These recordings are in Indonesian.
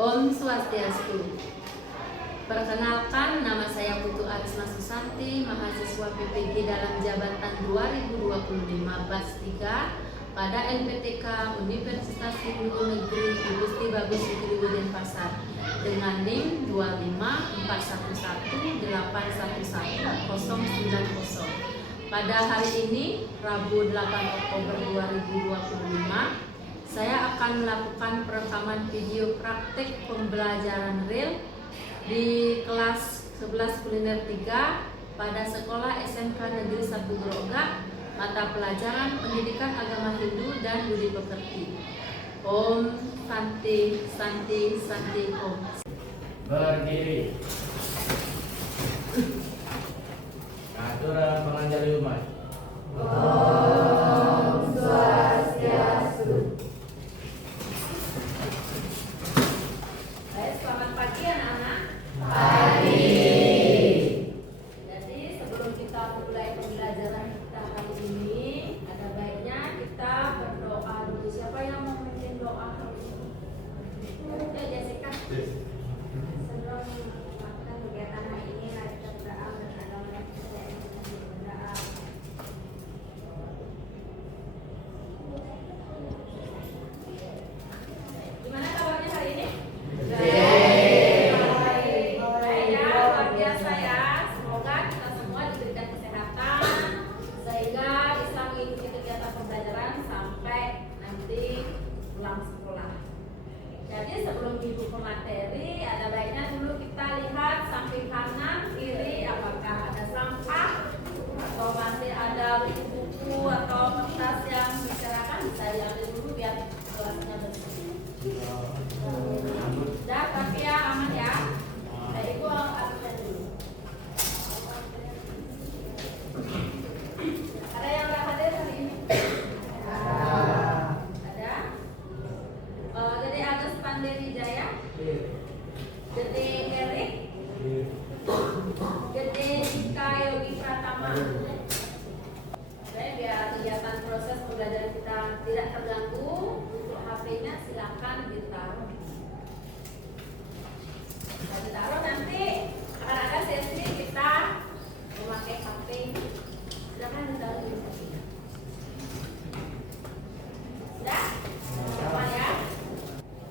Om Swastiastu. Perkenalkan, nama saya Putu Arisma Susanti, mahasiswa PPG dalam jabatan 2025 batch 3 pada LPTK Universitas Hindu Negeri Gusti Bagus Fikri Denpasar dengan NIM 25418118090. Pada hari ini, Rabu 8 Oktober 2025, saya akan melakukan perekaman video praktik pembelajaran real di kelas 11 kuliner 3 pada Sekolah SMK Negeri 1 Groga, mata pelajaran Pendidikan Agama Hindu dan Budi Pekerti. Om Santi Santi Santi Om. Berdiri. Aturan mengajar umat. Om Swastiastu. Selamat pagi anak-anak. Pagi. Jadi sebelum kita mulai pembelajaran kita kali ini, ada baiknya kita berdoa dulu. Siapa yang mau memimpin doa hari ini? Ya Jessica. Sebelum melakukan kegiatan hari ini, kita berdoa dan agama yang kita berdoa. Gimana kabarnya hari ini? Baik. Baik ya, luar biasa ya. Semoga kita semua diberikan kesehatan sehingga bisa mengikuti kegiatan pembelajaran sampai nanti pulang sekolah. Jadi sebelum ibu ke materi, ada baiknya dulu kita lihat samping kanan kiri apakah ada sampah atau masih ada buku-buku atau kertas yang berserakan, bisa diambil dulu biar kelasnya bersih. Udah, tapi ya aman ya. Nah, ibu absen dulu. Ada yang nggak hadir hari ini? Ada. Gede Agus Pandiri Jaya, Gede Erik, Gede Dika Yogi Pratama. Oke, biar kegiatan proses pembelajaran kita tidak terganggu, untuk HP-nya silakan ditaruh. Nah, ditaruh nanti akan ada sesi kita memakai HP. Silakan ditaruh di sini. Sudah? Siapa ya?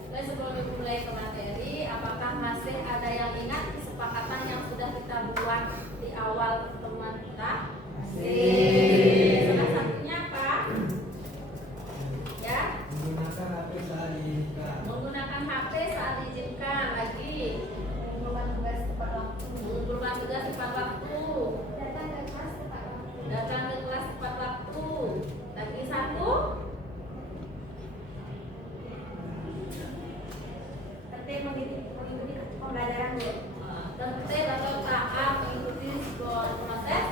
Oke, sebelum dimulai ke materi, apakah masih ada yang ingat kesepakatan yang sudah kita buat di awal pertemuan kita? Salah satunya apa? Ya? Menggunakan HP saat diizinkan. Menggunakan HP saat diizinkan. Lagi Mengumpulkan tugas tepat waktu. mengumpulkan tugas tepat waktu, Datang ke kelas tepat waktu. datang ke kelas tepat waktu. Lagi satu, Tertib mengikuti pembelajaran dulu. tertib atau taat mengikuti sebuah proses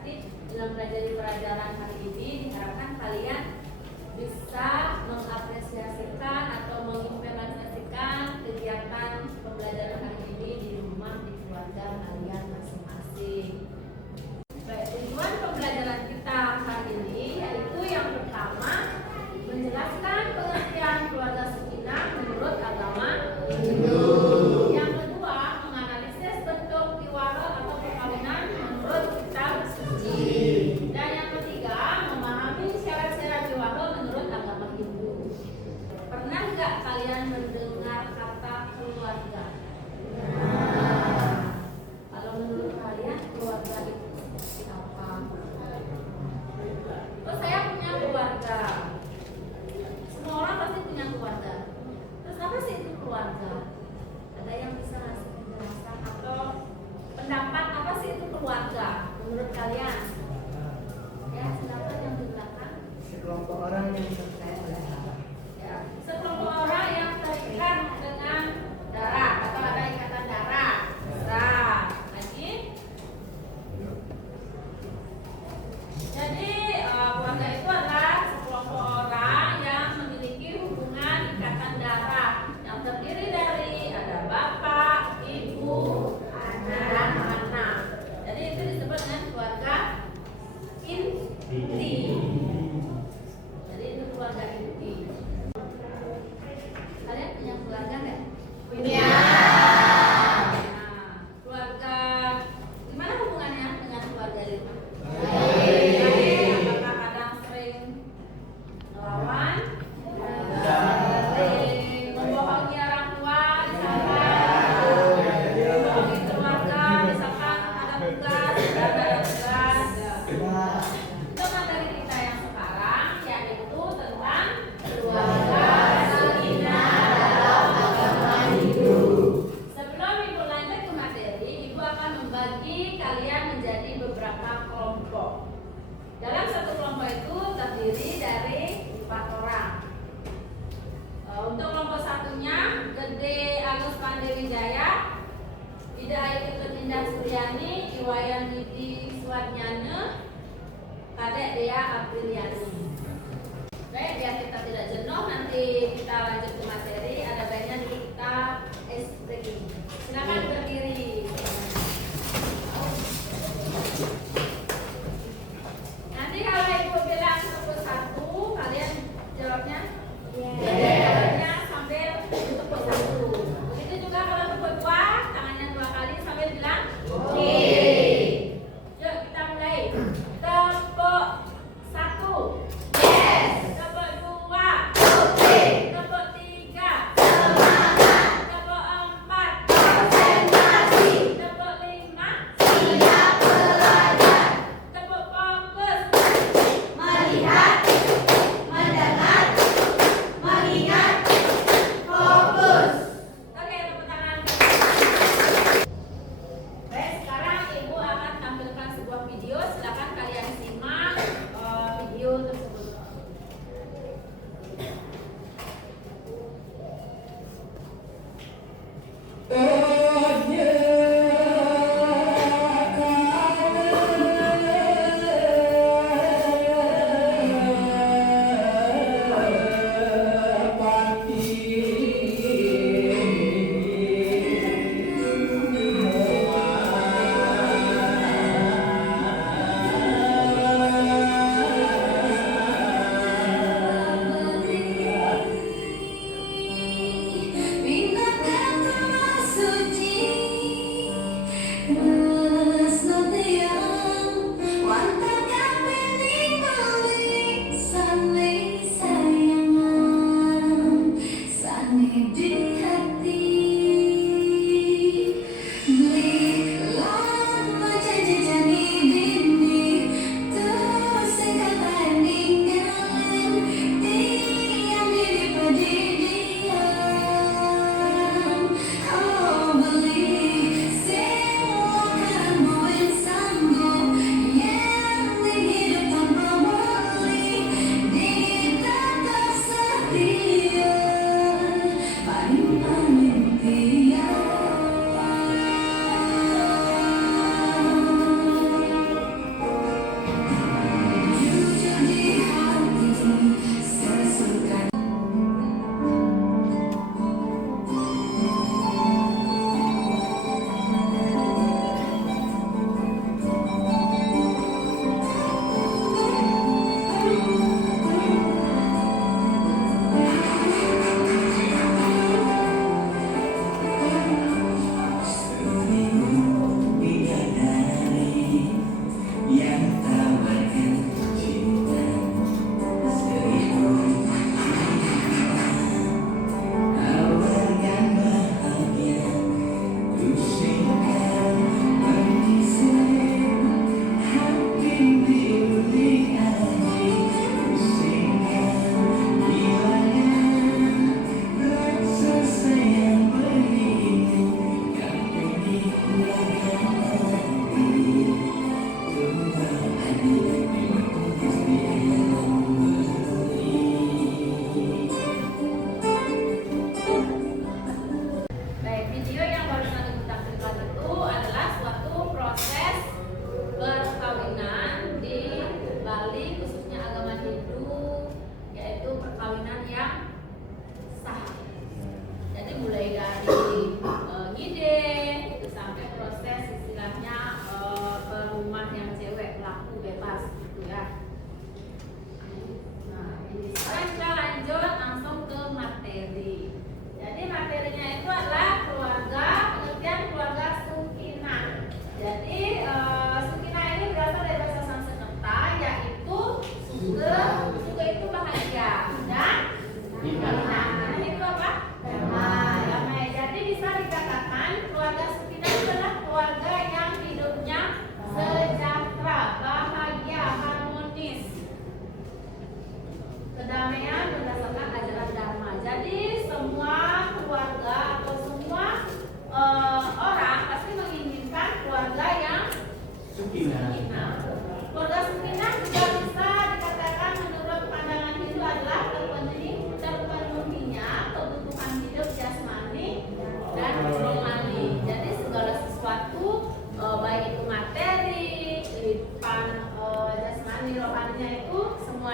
Nanti dalam mempelajari pelajaran hari ini diharapkan kalian bisa mengapresiasikan atau mengimplementasikan kegiatan pembelajaran hari ini di rumah, di keluarga kalian masing-masing. Baik, tujuan pembelajaran kita hari ini yaitu yang pertama menjelaskan pengertian keluarga sakinah menurut agama Hindu. Yang kedua, menganalisis bentuk tiwara atau perkawinan menurut kitab suci. Dan yang ketiga, memahami syarat-syarat tiwara menurut agama Hindu. Pernah nggak kalian mendengar kata keluarga? Kalau menurut kalian keluarga itu seperti apa? Oh, saya punya keluarga. Semua orang pasti punya keluarga. Terus apa sih itu keluarga? Ada yang bisa ngasih penjelasan atau pendapat apa sih itu keluarga menurut kalian? Ya, silakan yang di belakang. Sekelompok orang yang terkait oleh darah. Ya, sekelompok orang yang terikat dengan darah atau ada ikatan darah. Nah, lagi. Jadi keluarga itu adalah sekelompok orang yang memiliki hubungan ikatan darah yang terdiri dari ada bapak, ibu, anak, dan anak. Jadi itu disebut dengan keluarga inti. Jadi itu keluarga inti. Kalian punya keluarga nggak? Punya. Nah, keluarga gimana hubungannya dengan keluarga di rumah? Baik. Apakah kadang sering melawan? Sering membohongi orang tua, misalkan membohongi keluarga, misalkan ada tugas, ada tugas. Itu materi kita yang sekarang yaitu tentang keluarga sakinah dalam agama Hindu. Sebelum Ibu lanjut ke materi, Ibu akan membagi kalian menjadi beberapa kelompok. Dalam satu kelompok itu terdiri dari 4 orang. Untuk kelompok satunya, Gede Agus Pandewijaya, Ida Ayu Ketut Indah Suryani, Iwayan Widi Suwadnyane, Kadek Dea Apriliani. Baik, biar kita tidak jenuh, nanti kita lanjut ke materi. Ada baiknya dulu kita breaking. Silakan berdiri. Nanti kalau Ibu bilang tepuk 1, kalian jawabnya jawabnya sambil tepuk 1. Begitu juga kalau tepuk 2, tangannya 2 kali sambil bilang oke. Yuk kita mulai. Tepuk 1. Yes. Tepuk 2. Oke. Tepuk 3. Semangat. Tepuk 4. Konsentrasi.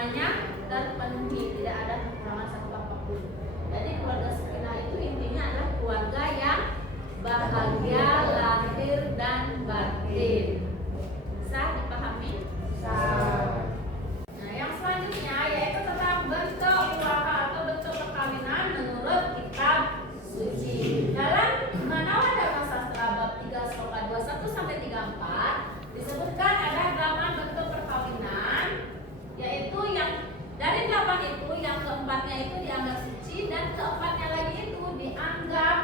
semuanya terpenuhi, tidak ada kekurangan satu apapun. Jadi keluarga sakinah itu intinya adalah keluarga yang bahagia lahir dan batin. Bisa dipahami? Nah, yang selanjutnya yaitu tentang bentuk keluarga atau bentuk perkawinan menurut kitab suci. Dalam Manawa Dharma Sastra bab 3 sloka 21 sampai 34 disebutkan ada 8 bentuk perkawinan, yaitu yang dari 8 itu yang keempatnya itu dianggap suci dan keempatnya lagi itu dianggap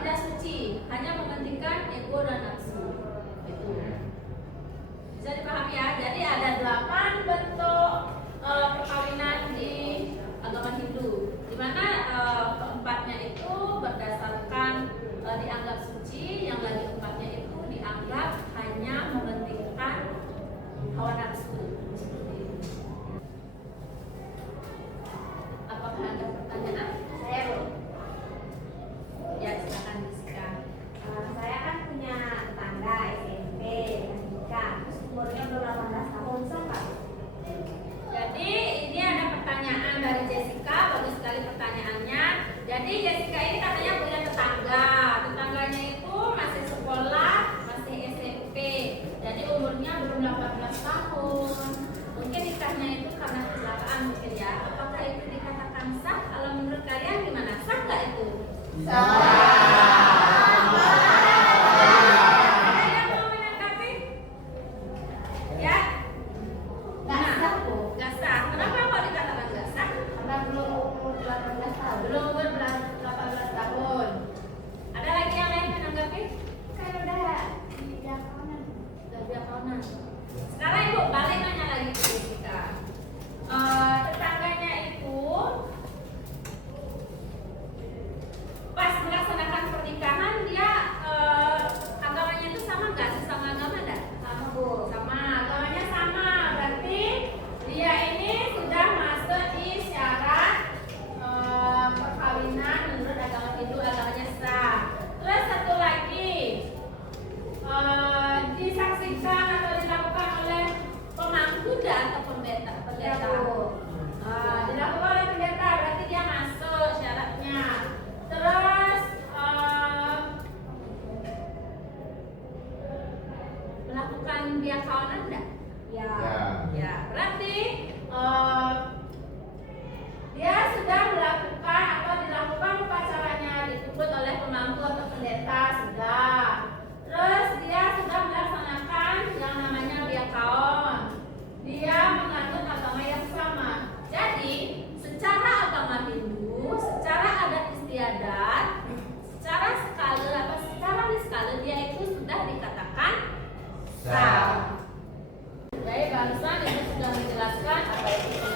tidak suci, hanya mementingkan ego dan nafsu. Itu bisa dipahami ya. Jadi ada 8 bentuk perkawinan di agama Hindu, di mana keempatnya itu berdasarkan dianggap suci, yang lagi keempatnya itu dianggap hanya mementingkan hawa nafsu. Apakah ada pertanyaan? Saya belum. Ya, silakan Jessica. Saya kan punya tetangga SMP nikah, terus umurnya belum 18 tahun, sama. Jadi ini ada pertanyaan dari Jessica, bagus sekali pertanyaannya. Jadi Jessica ini katanya punya tetangga, tetangganya itu masih sekolah, masih SMP. Jadi umurnya belum 18 tahun. Mungkin nikahnya itu karena kecelakaan mungkin ya. Apakah itu dikatakan sah? Kalau menurut kalian gimana? Sah nggak itu? Ada yang mau menanggapi? Ya? Nggak sah, Bu. Nggak sah. Kenapa kok dikatakan nggak sah? Karena belum umur 18 tahun. Belum umur 18 tahun. Ada lagi yang lain menanggapi? Kan udah diakonan. Udah diakonan. Sekarang Ibu balik nanya lagi ke Jessica. Tetangganya itu pas melaksanakan pernikahan dia agamanya itu sama nggak? Sama agama nggak? Sama, Bu. Sama, agamanya sama. Berarti dia ini sudah masuk di syarat perkawinan menurut agama Hindu, agamanya sah. Terus satu lagi, disaksikan atau dilakukan oleh pemangku atau pendeta? Ya, Bu. Dilakukan oleh pendeta, berarti dia masuk syaratnya. Terus melakukan biakawanan enggak? Ya. Ya, berarti dia sudah melakukan atau dilakukan upacaranya, dituntut oleh pemangku atau pendeta sudah. Terus dia sudah melaksanakan yang namanya biakaon. Dia menganut agama yang sama. Jadi, secara agama Hindu, secara adat istiadat, secara skala apa secara skala dia itu sudah dikatakan sah. Baik, barusan Ibu sudah menjelaskan apa itu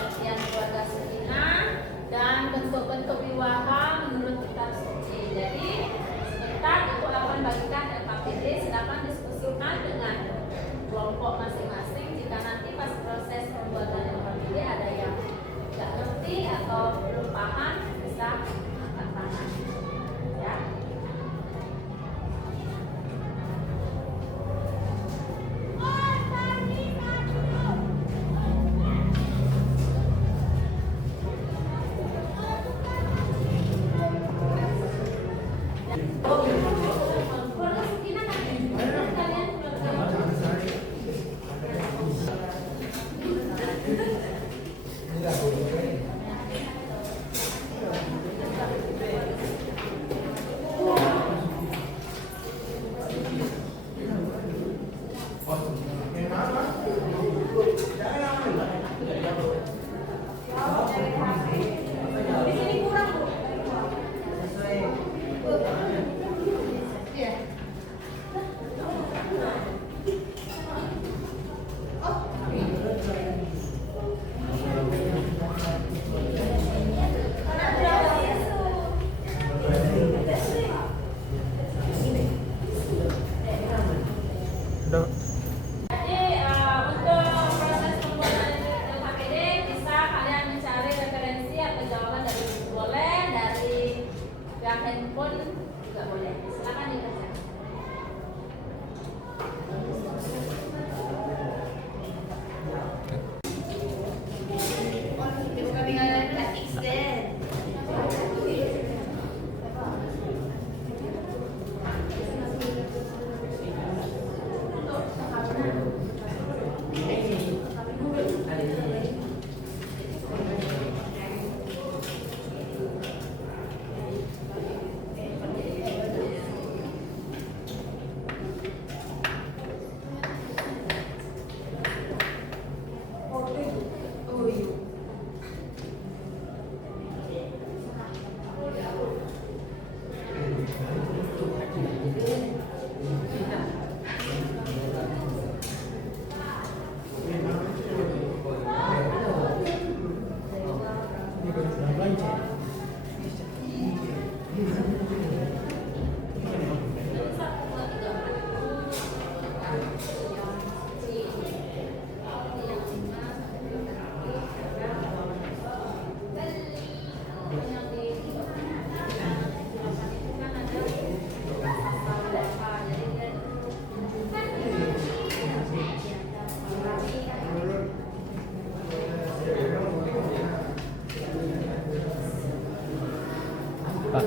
Pak.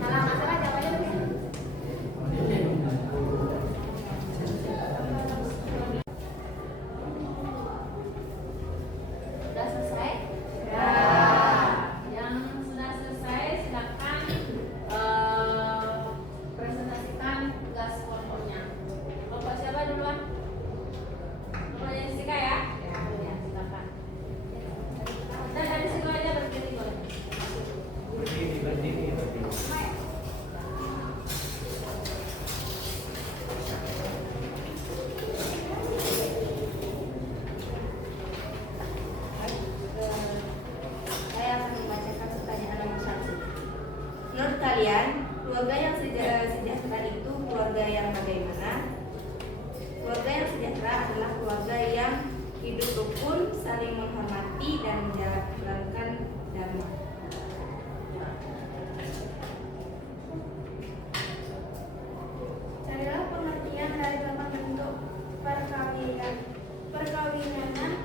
Salah masalah jawabannya begitu. Sudah selesai? Ya. Yang sudah selesai silakan presentasikan tugas kelompoknya. Kelompok siapa duluan? Kelompoknya Jessica ya? Ya, silakan. Dan dari situ aja berdiri boleh. Berdiri. Saya akan membacakan pertanyaan nomor 1. Menurut kalian, keluarga yang sejahtera itu keluarga yang bagaimana? Keluarga yang sejahtera adalah keluarga yang hidup rukun, saling menghormati dan menjalankan dhamma. Carilah pengertian dari 8 bentuk perkawinan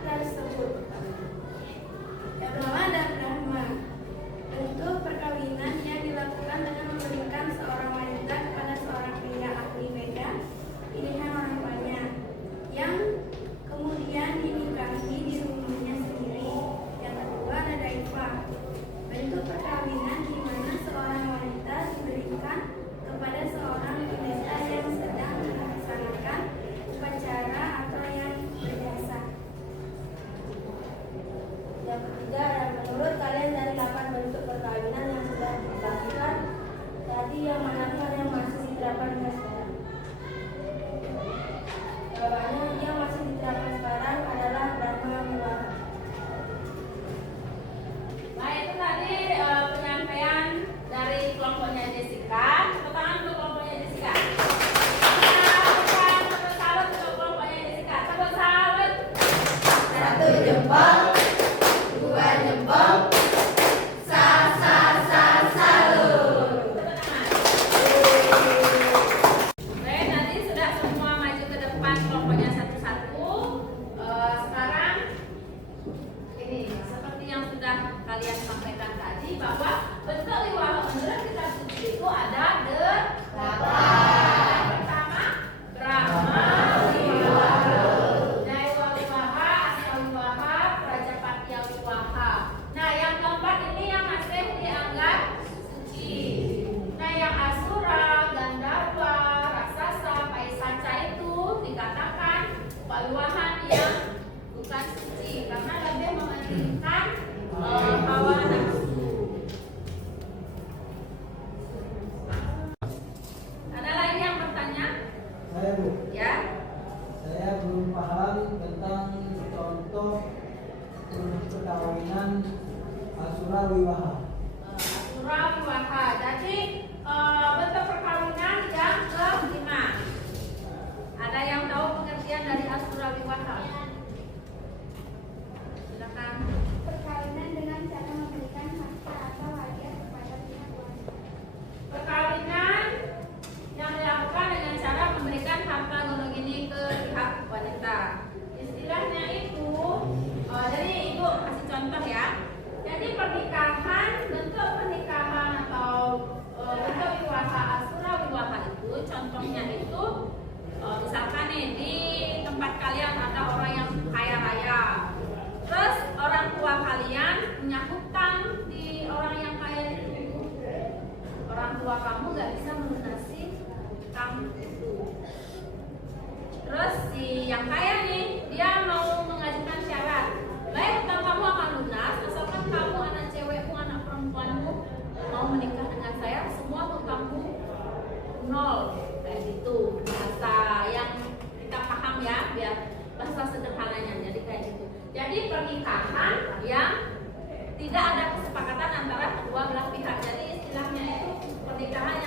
tersebut. Yang pertama ada Brahma. Bentuk perkawinan yang dilakukan dengan memberikan seorang wanita kepada seorang pria ahli Veda, pilihan orang tuanya, yang kemudian dinikahi di rumahnya sendiri. Yang kedua ada Daiva. Bentuk perkawinan di mana seorang wanita diberikan kepada seorang pendeta yang sedang melaksanakan upacara atau yang berjasa. Yang ketiga, menurut kalian dari 8 bentuk perkawinan yang sudah dibagikan tadi, yang manakah yang masih diterapkan sekarang? Jawabannya, yang masih diterapkan sekarang adalah Brahma Viwaha. Nah, itu tadi penyampaian dari kelompoknya Jessica. Tepuk tangan untuk kelompoknya Jessica. Tepuk salut untuk kelompoknya Jessica. Tepuk salut. 1 jempol, 2 jempol, salut. Tepuk tangan. Oke, tadi sudah semua maju ke depan kelompoknya satu-satu. Sekarang ini seperti yang sudah kalian sampaikan tadi, bahwa bentuk wiwaha menurut kitab suci itu ada 8. Yang pertama, Brahma Wiwaha, Daiwa Wiwaha, Asa Wiwaha, Prajapatya Wiwaha. Nah, yang keempat ini yang masih dianggap suci. Nah, yang Asura, Gandharva, Raksasa, Paisaca itu dikatakan wiwahan yang bukan suci karena lebih mementingkan hawa nafsu. Ada lagi yang bertanya? Saya Bu, Ya. saya belum paham tentang contoh perkawinan Asura Wiwaha. Asura Wiwaha. Jadi bentuk perkawinan yang kelima. Ada yang tahu pengertian dari Asura Wiwaha? Silakan. Perkawinan dengan cara memberikan harta atau hadiah kepada pihak wanita. Perkawinan yang dilakukan dengan cara memberikan harta gunung ini ke pihak wanita. Istilahnya itu, jadi ibu kasih contoh ya. Jadi pernikahan, bentuk pernikahan atau bentuk wiwaha Asura Wiwaha itu, contohnya itu misalkan nih di tempat kalian ada orang yang kaya raya, terus orang tua kalian punya hutang di orang yang kaya itu. Orang tua kamu nggak bisa melunasi hutang itu. Terus si yang kaya nih, dia mau mengajukan syarat, baik hutang kamu akan lunas asalkan kamu, anak cewekmu, anak perempuanmu mau menikah dengan saya, semua hutangmu nol. Kayak gitu bahasa yang kita paham ya, biar bahasa sederhananya. Jadi kayak gitu. Jadi pernikahan yang tidak ada kesepakatan antara kedua belah pihak. Jadi istilahnya itu pernikahan